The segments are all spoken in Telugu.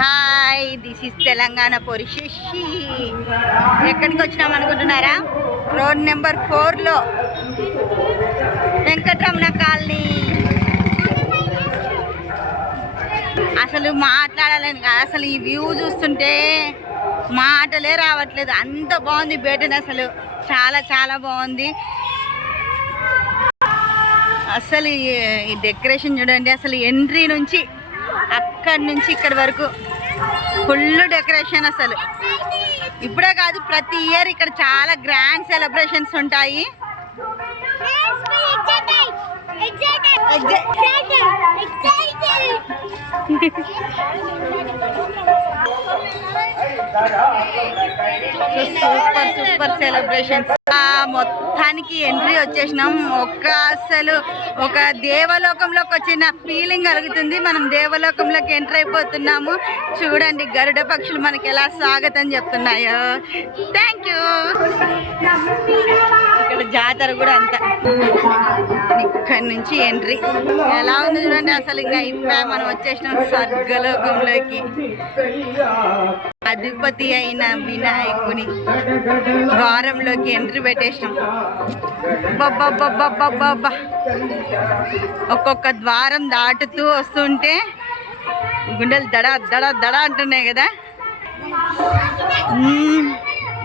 హాయ్, దిస్ ఇస్ తెలంగాణ పొరిశేషి. ఎక్కడికి వచ్చినాం అనుకుంటున్నారా? రోడ్ నెంబర్ 4లో వెంకటరమణ కాలనీ. అసలు మాట్లాడాలని కాదు, అసలు ఈ వ్యూ చూస్తుంటే మాటలే రావట్లేదు, అంత బాగుంది బేటన్. అసలు చాలా చాలా బాగుంది. అసలు ఈ డెకరేషన్ చూడండి, అసలు ఎంట్రీ నుంచి అక్కడి నుంచి ఇక్కడి వరకు ఫుల్ డెకరేషన్. అసలు ఇప్పుడే కాదు, ప్రతి ఇయర్ ఇక్కడ చాలా గ్రాండ్ సెలబ్రేషన్స్ ఉంటాయి. Super super celebrations. మొత్తానికి ఎంట్రీ వచ్చేసినాం. అసలు ఒక దేవలోకంలోకి వచ్చిన ఫీలింగ్ కలుగుతుంది. మనం దేవలోకంలోకి ఎంటర్ అయిపోతున్నాము. చూడండి గరుడ పక్షులు మనకి ఎలా స్వాగతం చెప్తున్నాయో. Thank you. ఇక్కడ జాతర కూడా అంత ఇక్కడి నుంచి ఎంట్రీ ఎలా ఉంది చూడండి. అసలు ఇంకా ఇప్పుడే మనం వచ్చేసినాం స్వర్గలోకంలోకి. అధిపతి అయిన వినాయకుని ద్వారంలోకి ఎంట్రీ పెట్టేసినాం. బాబా, ఒక్కొక్క ద్వారం దాటుతూ వస్తుంటే గుండెలు దడ దడ దడ అంటున్నాయి కదా.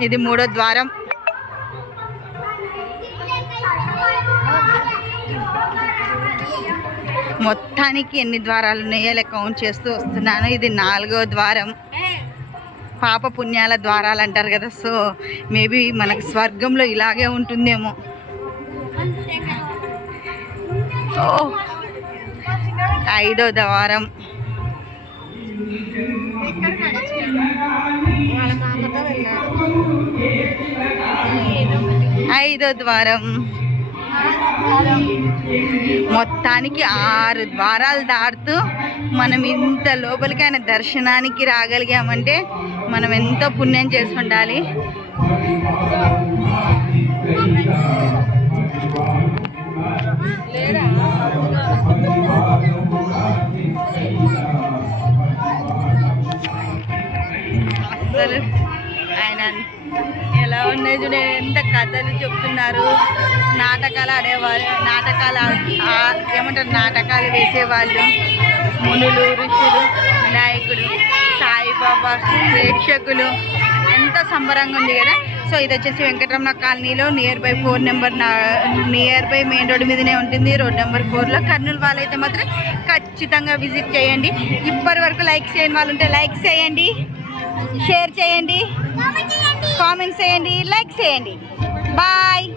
ఇది 3వ ద్వారం. మొత్తానికి ఎన్ని ద్వారాలు ఉన్నాయో ఇలా కౌంట్ చేస్తూ వస్తున్నాను. ఇది 4వ ద్వారం. పాప పుణ్యాల ద్వారాలు అంటారు కదా, సో మేబీ మనకు స్వర్గంలో ఇలాగే ఉంటుందేమో. 5వ ద్వారం. 5వ ద్వారం. మొత్తానికి 6 ద్వారాలు దాటుతూ మనం ఇంత లోపలికైనా దర్శనానికి రాగలిగామంటే మనం ఎంతో పుణ్యం చేసి ఉండాలి. అసలు ఆయన ఎలా ఉన్నాయి చూడ, ఎంత కథలు చెప్తున్నారు. నాటకాలు ఆడేవాళ్ళు, నాటకాలు వేసేవాళ్ళు, మునులు, ఋషులు, వినాయకుడు, సాయిబాబా, ప్రేక్షకులు, ఎంత సంబరంగా ఉంది కదా. సో ఇది వచ్చేసి వెంకటరమణ కాలనీలో నియర్ బై మెయిన్ రోడ్డు మీదనే ఉంటుంది. Road number 4లో. కర్నూలు వాళ్ళైతే మాత్రం ఖచ్చితంగా విజిట్ చేయండి. ఇప్పటి వరకు లైక్ చేయని వాళ్ళు ఉంటే లైక్ చేయండి, షేర్ చేయండి, కామెంట్స్ చేయండి, లైక్ చేయండి. బాయ్.